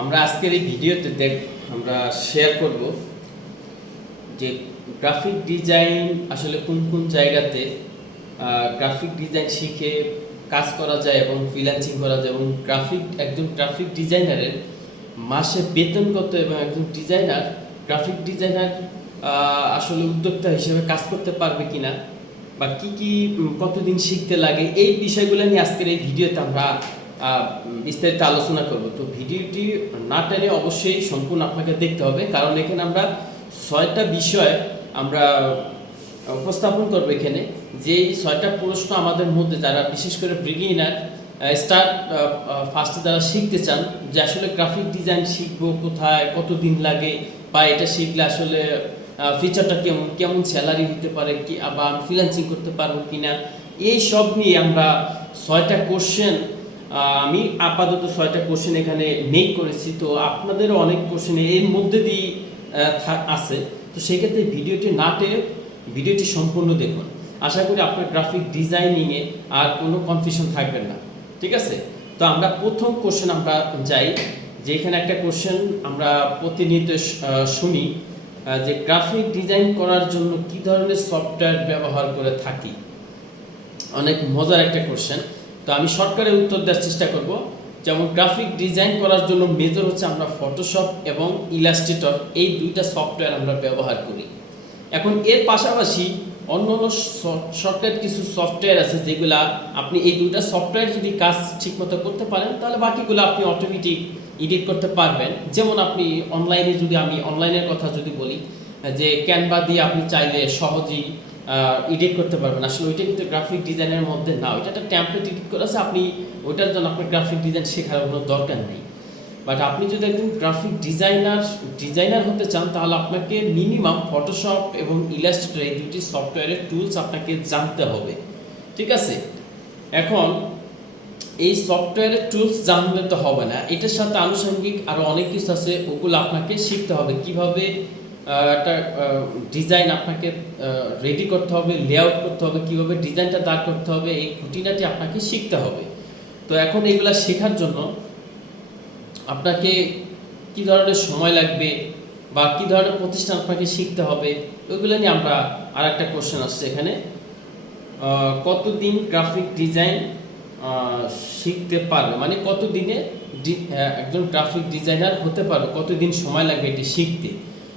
আমরা আজকের এই ভিডিওতে আমরা শেয়ার করব যে গ্রাফিক ডিজাইন আসলে কোন কোন জায়গাতে গ্রাফিক ডিজাইন শিখে কাজ করা যায় এবং ফ্রিল্যান্সিং করা যায়, এবং একজন গ্রাফিক ডিজাইনারের মাসে বেতন কত, এবং একজন গ্রাফিক ডিজাইনার আসলে উদ্যোক্তা হিসেবে কাজ করতে পারবে কিনা, বা কি কতদিন শিখতে লাগে, এই বিষয়গুলো নিয়ে আজকের এই ভিডিওতে আমরা বিস্তারিত আলোচনা করব। তো ভিডিওটি না টেনে অবশ্যই সম্পূর্ণ আপনাকে দেখতে হবে, কারণ এখানে আমরা 6টা বিষয় আমরা উপস্থাপন করবো এখানে। যেই 6টা প্রশ্ন আমাদের মধ্যে যারা বিশেষ করে বিগিনার ফার্স্টে যারা শিখতে চান যে আসলে গ্রাফিক ডিজাইন শিখবো কোথায়, কতদিন লাগে, বা এটা শিখলে আসলে ফিচারটা কেমন স্যালারি হতে পারে, কি আবার ফ্রিল্যান্সিং করতে পারবো কিনা, এই সব নিয়ে আমরা 6টা কোশ্চেন, আমি আপাতত 6টা কোশ্চেন এখানে মেক করেছি। তো আপনাদেরও অনেক কোশ্চেন এর মধ্যে দিয়ে আছে। তো সেক্ষেত্রে ভিডিওটি না টেনে ভিডিওটি সম্পূর্ণ দেখুন। আশা করি আপনার গ্রাফিক ডিজাইনিংয়ে আর কোনো কনফিউশন থাকবে না, ঠিক আছে? তো আমরা প্রথম কোশ্চেন আমরা যাই, যে এখানে একটা কোশ্চেন আমরা প্রতিনিয়ত শুনি যে গ্রাফিক ডিজাইন করার জন্য কি ধরনের সফটওয়্যার ব্যবহার করে থাকি। অনেক মজার একটা কোশ্চেন। তো আমি শর্টকাটে উত্তর দেওয়ার চেষ্টা করব। যেমন গ্রাফিক ডিজাইন করার জন্য মেজর হচ্ছে আমরা ফটোশপ এবং ইলাস্ট্রেটর, এই দুইটা সফটওয়্যার আমরা ব্যবহার করি। এখন এর পাশাপাশি অন্য শর্টকাট কিছু সফটওয়্যার আছে যেগুলা আপনি এই দুইটা সফটওয়্যার যদি কাজ ঠিকমতো করতে পারেন তাহলে বাকিগুলো আপনি অটোমেটিক এডিট করতে পারবেন। যেমন আপনি অনলাইনে, যদি আমি অনলাইনের কথা যদি বলি, যে ক্যানভা দিয়ে আপনি চাইলে সহজেই এডিট করতে পারবেন। আসলে ওইটা কিন্তু গ্রাফিক ডিজাইনের মধ্যে না, ওইটা একটা টেমপ্লেট এডিট করা আছে, আপনি ওইটার জন্য আপনার গ্রাফিক ডিজাইন শেখার কোনো দরকার নেই। বাট আপনি যদি একজন গ্রাফিক ডিজাইনার হতে চান তাহলে আপনাকে মিনিমাম ফটোশপ এবং ইলাস্ট্রেটর, এই দুটি সফটওয়্যারের টুলস আপনাকে জানতে হবে, ঠিক আছে? এখন এই সফটওয়্যারের টুলস জানলে তো হবে না, এটার সাথে আনুষঙ্গিক আরও অনেক কিছু আছে, ওগুলো আপনাকে শিখতে হবে। কিভাবে একটা ডিজাইন আপনাকে রেডি করতে হবে, লেআউট করতে হবে, কিভাবে ডিজাইনটা দাঁড় করতে হবে, এই খুঁটিনাটি আপনাকে শিখতে হবে। তো এখন এগুলা শেখার জন্য আপনাকে কি ধরনের সময় লাগবে বা কি ধরনের প্রতিষ্ঠান আপনাকে শিখতে হবে, ওইগুলো নিয়ে আমরা আর একটা কোশ্চেন আসছে এখানে। কতদিন গ্রাফিক ডিজাইন শিখতে পারবে, মানে কতদিনে একজন গ্রাফিক ডিজাইনার হতে পারবে, কতদিন সময় লাগবে এটি শিখতে।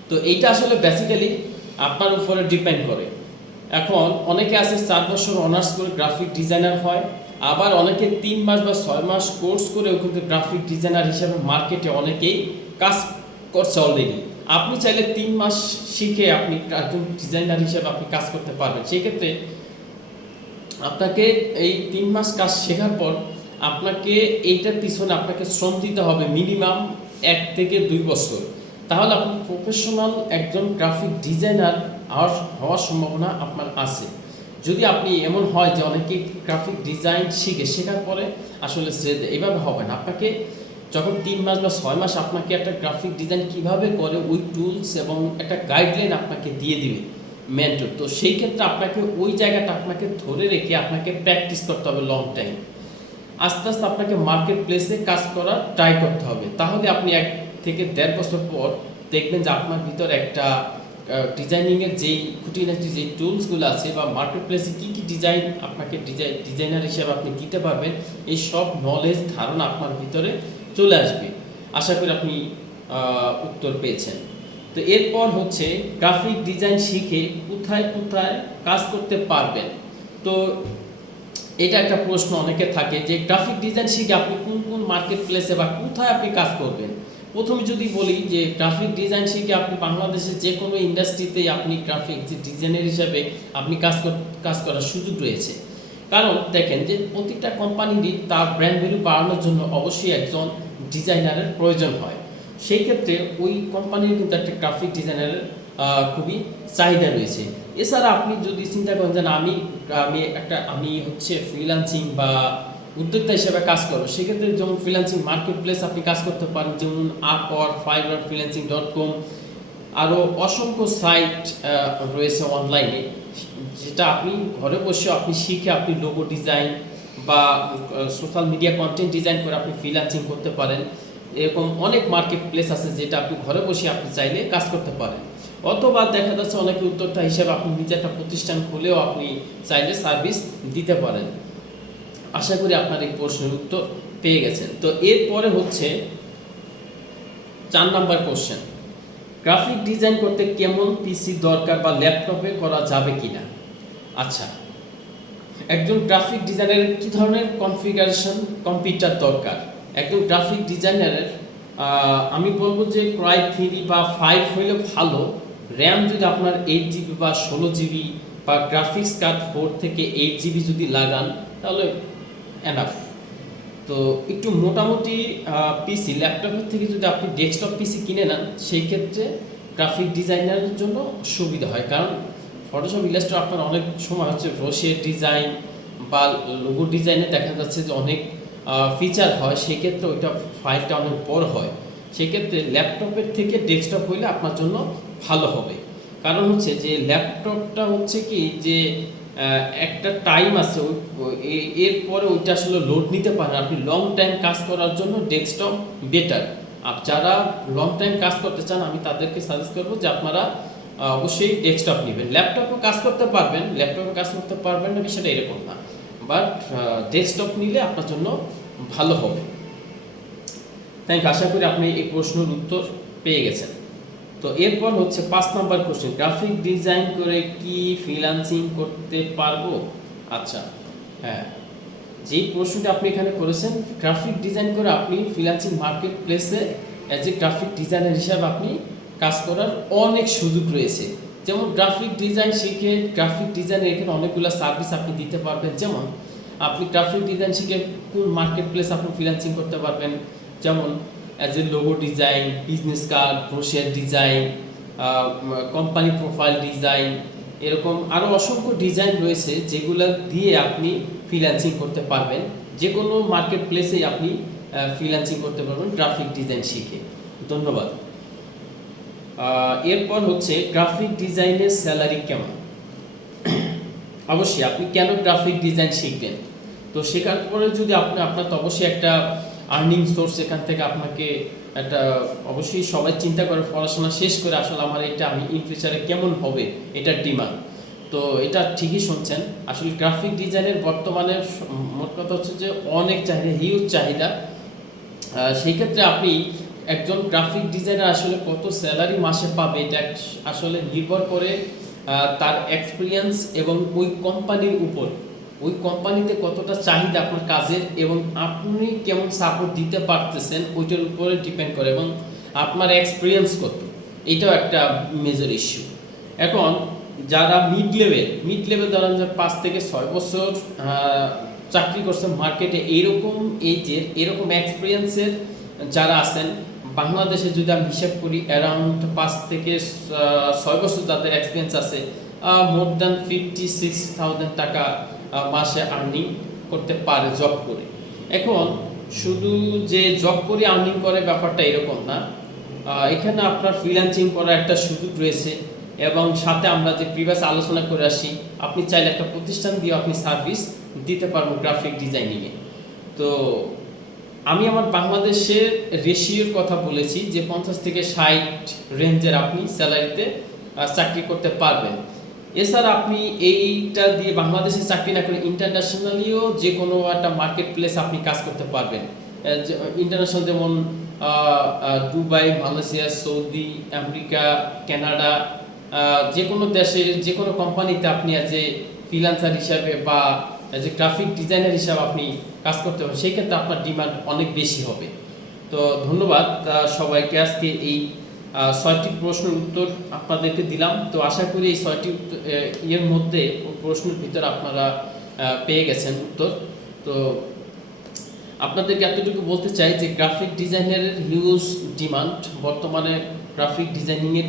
তো এইটা আসলে বেসিক্যালি আপনার উপরে ডিপেন্ড করে। এখন অনেকে আছে 4 বছর অনার্স করে গ্রাফিক ডিজাইনার হয়, আবার অনেকে 3 মাস বা 6 মাস কোর্স করেও কিন্তু গ্রাফিক ডিজাইনার হিসেবে মার্কেটে অনেকেই কাজ করছে অলরেডি। আপনি চাইলে 3 মাস শিখে আপনি একজন ডিজাইনার হিসেবে আপনি কাজ করতে পারবেন। সেক্ষেত্রে আপনাকে এই 3 মাস কাজ শেখার পর আপনাকে এইটার পিছনে আপনাকে শ্রম দিতে হবে মিনিমাম 1 থেকে 2 বছর। তাহলে আপনি প্রফেশনাল একজন গ্রাফিক ডিজাইনার হওয়ার সম্ভাবনা আপনার আছে। যদি আপনি এমন হয় যে অনেকে গ্রাফিক ডিজাইন শেখার পরে আসলে এইভাবে হবে না। আপনাকে যখন 3 মাস বা 6 মাস আপনাকে একটা গ্রাফিক ডিজাইন কিভাবে করে ওই টুলস এবং একটা গাইডলাইন আপনাকে দিয়ে দিবে মেন্টর। তো সেই ক্ষেত্রে আপনাকে ওই জায়গাটা আপনাকে ধরে রেখে আপনাকে প্র্যাকটিস করতে হবে লং টাইম। আস্তে আস্তে আপনাকে মার্কেট প্লেসে কাজ করার ট্রাই করতে হবে। তাহলে আপনি 1 থেকে 1.5 বছর পর দেখবেন যে আপনার ভিতর একটা ডিজাইনিংয়ের যেই খুঁটিনাটি যেই টুলসগুলো আছে বা মার্কেট প্লেসে কী ডিজাইন আপনাকে ডিজাইনার হিসেবে আপনি দিতে পারবেন, এই সব নলেজ ধারণা আপনার ভিতরে চলে আসবে। আশা করি আপনি উত্তর পেয়েছেন। তো এরপর হচ্ছে গ্রাফিক ডিজাইন শিখে কোথায় কোথায় কাজ করতে পারবেন। তো এটা একটা প্রশ্ন অনেকে থাকে যে গ্রাফিক ডিজাইন শিখে আপনি কোন কোন মার্কেট প্লেসে বা কোথায় আপনি কাজ করবেন। প্রথমে যদি বলি যে গ্রাফিক ডিজাইন শিখে আপনি বাংলাদেশের যে কোনো ইন্ডাস্ট্রিতে আপনি গ্রাফিক ডিজাইনার হিসাবে আপনি কাজ করার সুযোগ রয়েছে। কারণ দেখেন যে প্রতিটা কোম্পানিরই তার ব্র্যান্ড ভ্যালু বাড়ানোর জন্য অবশ্যই একজন ডিজাইনারের প্রয়োজন হয়। সেই ক্ষেত্রে ওই কোম্পানির কিন্তু একটা গ্রাফিক ডিজাইনারের খুবই চাহিদা রয়েছে। এছাড়া আপনি যদি চিন্তা করেন যে আমি হচ্ছে ফ্রিল্যান্সিং বা উদ্যোক্তা হিসেবে কাজ করবো, সেক্ষেত্রে যেমন ফ্রিল্যান্সিং মার্কেট প্লেস আপনি কাজ করতে পারেন, যেমন আপওয়ার্ক, ফাইবার, freelancing.com, আরও অসংখ্য সাইট রয়েছে অনলাইনে, যেটা আপনি ঘরে বসে আপনি শিখে আপনি লোগো ডিজাইন বা সোশ্যাল মিডিয়া কন্টেন্ট ডিজাইন করে আপনি ফ্রিল্যান্সিং করতে পারেন। এরকম অনেক মার্কেট প্লেস আছে যেটা আপনি ঘরে বসে আপনি চাইলে কাজ করতে পারেন। অথবা দেখা যাচ্ছে অনেকে উদ্যোক্তা হিসেবে আপনি নিজে একটা প্রতিষ্ঠান খুলেও আপনি চাইলে সার্ভিস দিতে পারেন। আশা করি আপনার এই প্রশ্নের উত্তর পেয়ে গেছেন। তো এরপরে হচ্ছে 4 নাম্বার কোশ্চেন, গ্রাফিক ডিজাইন করতে কেমন পিসি দরকার বা ল্যাপটপে করা যাবে কিনা। আচ্ছা, একজন গ্রাফিক ডিজাইনারের কী ধরনের কনফিগারেশন কম্পিউটার দরকার? একজন গ্রাফিক ডিজাইনারের আমি বলবো যে ক্রাই 3 বা 5 হইলে ভালো। র্যাম যদি আপনার 8 GB বা 16 GB বা গ্রাফিক্স কার্ড 4 থেকে 8 GB যদি লাগান তাহলে এনাফ। তো একটু মোটামুটি পিসি ল্যাপটপের থেকে যদি আপনি ডেস্কটপ পিসি কিনে নেন সেই ক্ষেত্রে গ্রাফিক ডিজাইনারের জন্য সুবিধা হয়, কারণ ফটোশপ ইলাস্ট্রেটর আপনার অনেক সময় হচ্ছে রোশের ডিজাইন বা লোগো ডিজাইনে দেখা যাচ্ছে যে অনেক ফিচার হয়, সেক্ষেত্রে ওইটা ফাইলটা অনেক বড় হয়। সেক্ষেত্রে ল্যাপটপের থেকে ডেস্কটপ হইলে আপনার জন্য ভালো হবে। কারণ হচ্ছে যে ল্যাপটপটা হচ্ছে কি যে একটা টাইম আছে, এরপরে ওইটা আসলে লোড নিতে পারেন। আপনি লং টাইম কাজ করার জন্য ডেস্কটপ বেটার। যারা লং টাইম কাজ করতে চান আমি তাদেরকে সাজেস্ট করবো যে আপনারা অবশ্যই ডেস্কটপ নেবেন। ল্যাপটপও কাজ করতে পারবেন, ল্যাপটপে কাজ করতে পারবেন না বিষয়টা এরকম না, বাট ডেস্কটপ নিলে আপনার জন্য ভালো হবে। থ্যাংক ইউ, আশা করি আপনি এই প্রশ্নের উত্তর পেয়ে গেছেন। তো এরপর হচ্ছে 5 নাম্বার কোশ্চেন, গ্রাফিক ডিজাইন করে কি ফ্রিল্যান্সিং করতে পারবো? আচ্ছা, হ্যাঁ, যেই প্রশ্নটা আপনি এখানে করেছেন, গ্রাফিক ডিজাইন করে আপনি ফ্রিল্যান্সিং মার্কেট প্লেসে অ্যাজ এ গ্রাফিক ডিজাইনার হিসাবে আপনি কাজ করার অনেক সুযোগ রয়েছে। যেমন গ্রাফিক ডিজাইন শিখে গ্রাফিক ডিজাইনের এখানে অনেকগুলো সার্ভিস আপনি দিতে পারবেন। যেমন আপনি গ্রাফিক ডিজাইন শিখে কোন মার্কেট প্লেস আপনি ফ্রিল্যান্সিং করতে পারবেন, যেমন as a logo design, business card, ব্রোশার design, company profile design, এরকম আরও অসংখ্য ডিজাইন রয়েছে যেগুলো দিয়ে আপনি ফ্রিল্যান্সিং করতে পারবেন। যে কোনো মার্কেট প্লেসেই আপনি ফ্রিল্যান্সিং করতে পারবেন গ্রাফিক ডিজাইন শিখে। ধন্যবাদ। এরপর হচ্ছে গ্রাফিক ডিজাইনের স্যালারি কেমন? অবশ্যই আপনি কেন গ্রাফিক ডিজাইন শিখবেন, তো শেখার পরে যদি আপনার তো অবশ্যই একটা আর্নিং সোর্স এখান থেকে আপনাকে একটা অবশ্যই সবাই চিন্তা করে পড়াশোনা শেষ করে আসলে আমার এটা আমি ইন ফিউচারে কেমন হবে এটার ডিমান্ড। তো এটা ঠিকই শুনছেন, আসলে গ্রাফিক ডিজাইনের বর্তমানে মোট কথা হচ্ছে যে অনেক চাহিদা, হিউজ চাহিদা। সেই ক্ষেত্রে আপনি একজন গ্রাফিক ডিজাইনার আসলে কত স্যালারি মাসে পাবে এটা আসলে নির্ভর করে তার এক্সপিরিয়েন্স এবং ওই কোম্পানির উপর, ওই কোম্পানিতে কতটা চাহিদা আপনার কাজের এবং আপনি কেমন সাপোর্ট দিতে পারতেছেন ওইটার উপরে ডিপেন্ড করে, এবং আপনার এক্সপিরিয়েন্স কত, এটাও একটা মেজর ইস্যু। এখন যারা মিড লেভেল ধরেন যে 5 থেকে 6 বছর চাকরি করছেন মার্কেটে, এইরকম এইজের এরকম এক্সপিরিয়েন্সের যারা আছেন বাংলাদেশে যদি আমি হিসাব করি অ্যারাউন্ড 5 থেকে 6 বছর যাদের এক্সপিরিয়েন্স আছে, মোর দ্যান 56,000 টাকা মাসে আর্নিং করতে পারে জব করে। এখন শুধু যে জব করে আর্নিং করে ব্যাপারটা এরকম না, এখানে আপনার ফ্রিল্যান্সিং করার একটা সুযোগ রয়েছে, এবং সাথে আমরা যে প্রিভিয়াস আলোচনা করে আসি আপনি চাইলে একটা প্রতিষ্ঠান দিয়ে আপনি সার্ভিস দিতে পারবেন গ্রাফিক ডিজাইনিংয়ে। তো আমি আমার বাংলাদেশের রেশিওর কথা বলেছি যে 50 থেকে 60 রেঞ্জের আপনি স্যালারিতে চাকরি করতে পারবেন। এছাড়া আপনি এইটা দিয়ে বাংলাদেশে চাকরি না করে ইন্টারন্যাশনালিও যে কোনো একটা মার্কেট প্লেস আপনি কাজ করতে পারবেন। ইন্টারন্যাশনাল যেমন Dubai, Malaysia, Saudi, America, Canada, যে কোনো দেশে যে কোনো কোম্পানিতে আপনি অ্যাজ এ ফ্রিল্যান্সার হিসাবে বা অ্যাজ এ গ্রাফিক ডিজাইনার হিসাবে আপনি কাজ করতে হবে, সেই ক্ষেত্রে আপনার ডিমান্ড অনেক বেশি হবে। তো ধন্যবাদ সবাইকে, আজকে এই 6টি প্রশ্নের উত্তর আপনাদেরকে দিলাম। তো আশা করি এই 6টি এর মধ্যে প্রশ্নের ভিতর আপনারা পেয়ে গেছেন উত্তর। তো আপনাদেরকে এতটুকু বলতে চাই যে গ্রাফিক ডিজাইনারের হিউজ ডিমান্ড, বর্তমানে গ্রাফিক ডিজাইনিংয়ের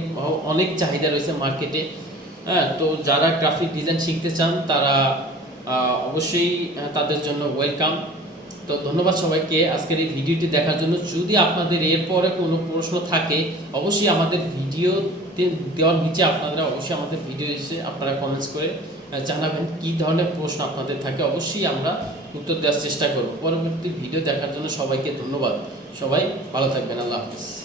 অনেক চাহিদা রয়েছে মার্কেটে। হ্যাঁ, তো যারা গ্রাফিক ডিজাইন শিখতে চান তারা অবশ্যই তাদের জন্য ওয়েলকাম। তো ধন্যবাদ সবাইকে আজকের এই ভিডিওটি দেখার জন্য। যদি আপনাদের এরপরে কোনো প্রশ্ন থাকে অবশ্যই আমাদের ভিডিওতে দেওয়ার নিচে আপনারা অবশ্যই আমাদের ভিডিও এসে আপনারা কমেন্টস করে জানাবেন কী ধরনের প্রশ্ন আপনাদের থাকে, অবশ্যই আমরা উত্তর দেওয়ার চেষ্টা করব। পরবর্তী ভিডিও দেখার জন্য সবাইকে ধন্যবাদ। সবাই ভালো থাকবেন, আল্লাহ হাফিজ।